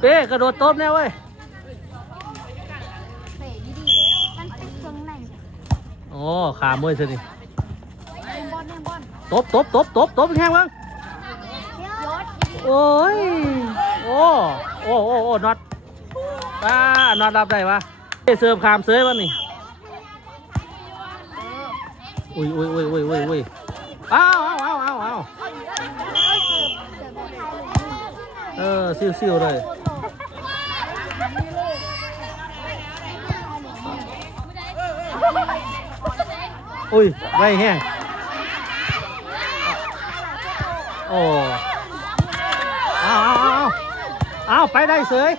เป้กระโดดตบแน่เว้ยมันเป็นเครื่องในโอ้ขามเว้ยสินี่บอลเนี่บอลตบตบตบตบตบแห้งมั้งยศโอ้ยโอ้โอ้โอ้โอ้น็อตป้าน็อตรับได้ปะเอ้เสิร์ฟขามเสยวะนี่อุ้ยอุ้ยอุ้ยอุ้ยอุ้ยอุ้ยอ้าวอ้าวอ้าวอ้าว เออซิวซิวเลยอุ้ยไวแห้งโอ้เอาเอาเอาเอาไปได้เสย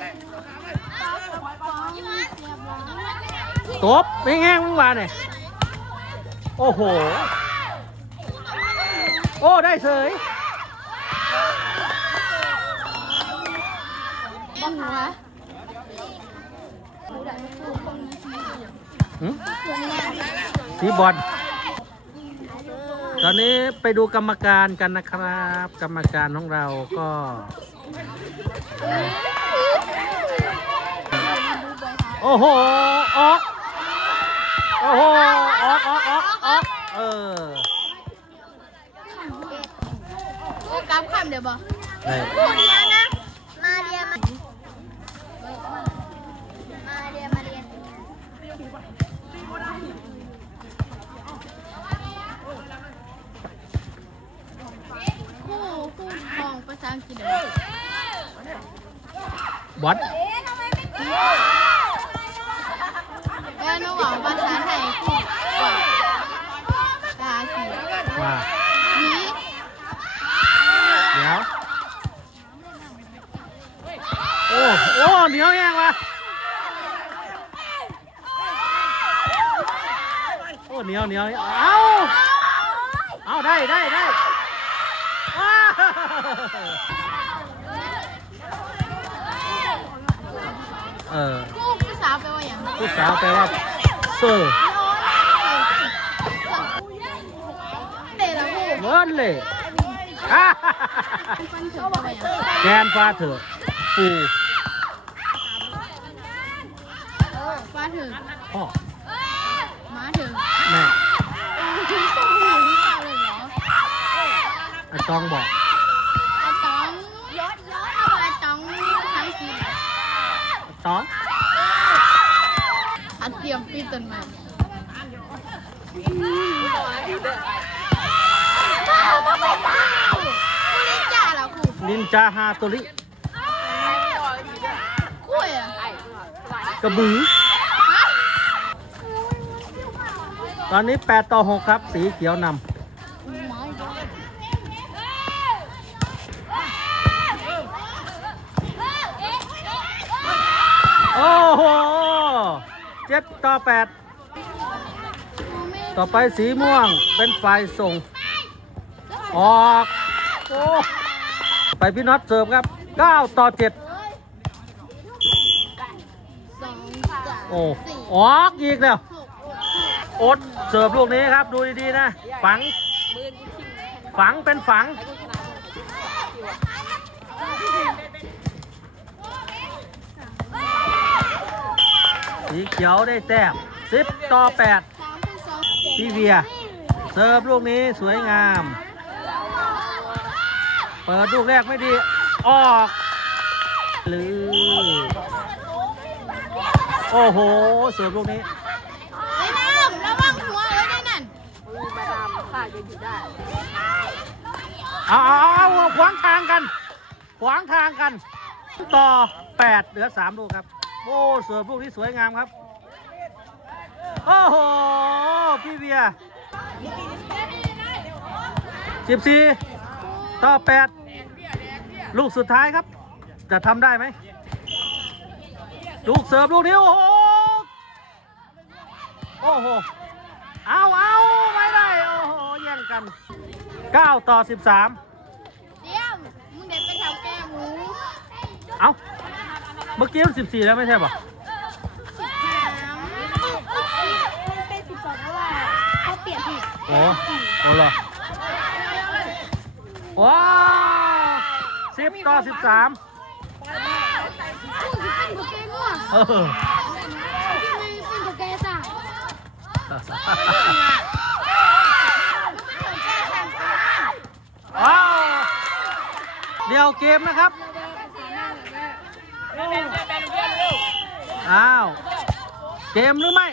ตบไม่แง่งมึงว่าเนี่ยโอ้โห โอ้ ได้เสย บอลหัวหึสีบอลตอนนี้ไปดูกรรมการกันนะครับ กรรมการของเราก็ โอ้โหออกโอ้โหออกออกออกออกเออโอ้กำคำเดี๋ยวบอก ได้ พูดเดียวนะ มาเรียนมามาเรียนมาเรียน คู่คู่ ทองภาษาอังกฤษเดี๋ยวบอลแล้วน้องบอกภาษาไทยคู่ภาษาอังกฤษว่านี้ เดี๋ยว โอ้ โอ้เหนียวยังวะโอ้เหนียวเหนียวเอาเอาได้ได้ได้ว้าว เออคู่ภาษาแปลว่าอย่างผู้สาวแปลว่าเซอร์เตะแล้วคู่เวิร์นเลยอ่าฟันเถื่อนแปลว่าอย่างแกนฟ้าเถอะปูฟ้าถึงพ่อม้าถึงแม่ถึงต้องหูนี่ค่ะเลยเหรอไอ้ตองบอก อาตองยศยศเอาอาตองทั้งกิน ตอง อัดเตรียมปีต้นมาผู้เล่นจ่าแล้วครูนินจาฮาโตริคู่อะกระบือ ตอนนี้ 8 ต่อ 6 ครับ สีเขียวนำโอ้โหเจ็ดต่อ8ต่อไปสีม่วงเป็นฝ่ายส่ง ออกโอ้ไปพี่น็อตเสิร์ฟครับ9ต่อ7สองสามโอ้ออกอีกแล้วอดเสิร์ฟลูกนี้ครับดูดีๆนะ ฝัง ฝังเป็นฝัง สีเขียวได้แต้ม10ต่อ8สามเป็นสองพี่เวีย เสิร์ฟลูกนี้สวยงาม เปิดลูกแรกไม่ดี ออกหรือโอ้โห เสิร์ฟลูกนี้ไอ้น้ำระวังหัวไว้ด้วยนั่นเอาเอาเอาเอาขวางทางกัน ขวางทางกัน ต่อ 8 เหลือ 3 ลูกครับ โอ้เสิร์ฟลูกนี้สวยงามครับ โอ้โห พี่เบียร์14ต่อ8ลูกสุดท้ายครับ จะทำได้ไหม ลูกเสิร์ฟลูกนี้ โอ้โห โอ้โห เอาเอาไม่ได้ โอ้โห แย่งกัน 9 ต่อ 13 เดี๋ยวมึงเด็ดไปทำแก้หมู เอ้า เมื่อกี้มันสิบสี่แล้วไม่ใช่ป่ะสิบสามมันเป็นสิบสองเพราะว่าเขาเปลี่ยนผิดโอ้โอ้เหรอว้าวสิบ11ต่อ13พูดสิเป็นโปเกมอนเออที่ไม่เป็นโปเกซ่าว้าวเดี๋ยวเกมนะครับ อ้าว เกมหรือไม่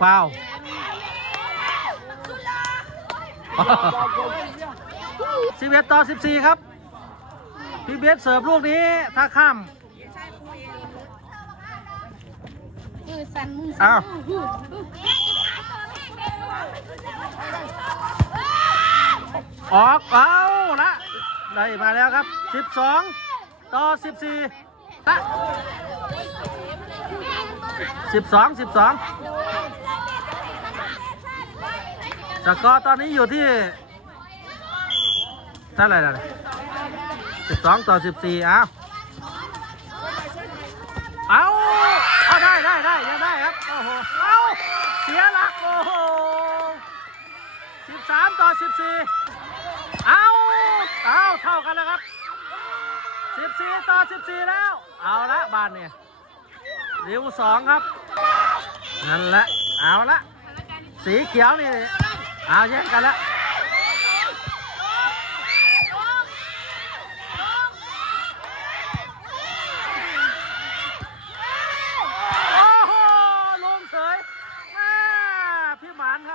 ฟาวล์สิบเอ็ดต่อสิบสี่ครับ พี่เบสเสิร์ฟลูกนี้ถ้าข้ามมือสั่นมืออ้าสั่วนออกเอาละได้มาแล้วครับ12 ต่อ14ละ12 12สกอร์ตอนนี้อยู่ที่เท่าไหร่ล่ะ12ต่อ14เอาเอาเอาได้ได้ได้ยังได้ครับ โอ้โห เอาเสียหลัก โอ้โห13ต่อ14เอาเอาเท่ากันแล้วครับ 14 ต่อ 14 แล้ว เอาละบานเนี่ยริ้วสองครับ นั่นแหละ เอาละ สีเขียวนี่ เอาแย่งกันละ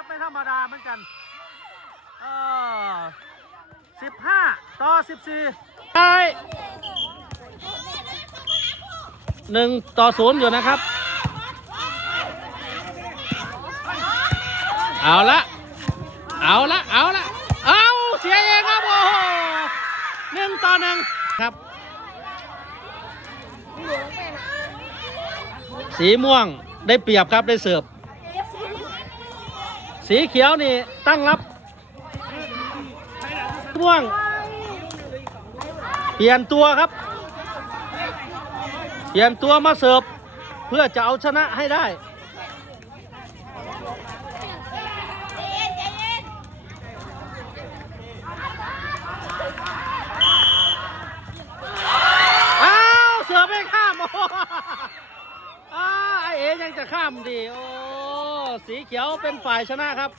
ไม่ธรรมดาเหมือนกันเออ15 ต่อ 14 หนึ่งต่อศูนย์อยู่นะครับ เอาละ เอาละ เอาละ เอาเสียเองครับโอ้โหหนึ่งต่อหนึ่งครับ สีม่วงได้เปรียบครับได้เสิร์ฟ สีเขียวนี่ตั้งรับ ม่วง เปลี่ยนตัวครับ เปลี่ยนตัวมาเสิร์ฟเพื่อจะเอาชนะให้ได้ อ้าว เสือไม่ข้าม โอ้อ้าไอเอยังจะข้ามดี โอ้ สีเขียวเป็นฝ่ายชนะครับ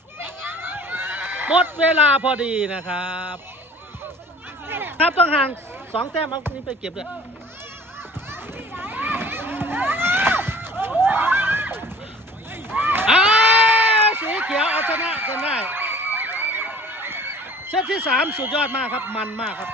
หมดเวลาพอดีนะครับ ครับต้องห่างสองแต้มเอานี้ไปเก็บเลยอ้าวสีเขียว เอาชนได้ เซตที่สามสุดยอดมากครับ มันมากครับ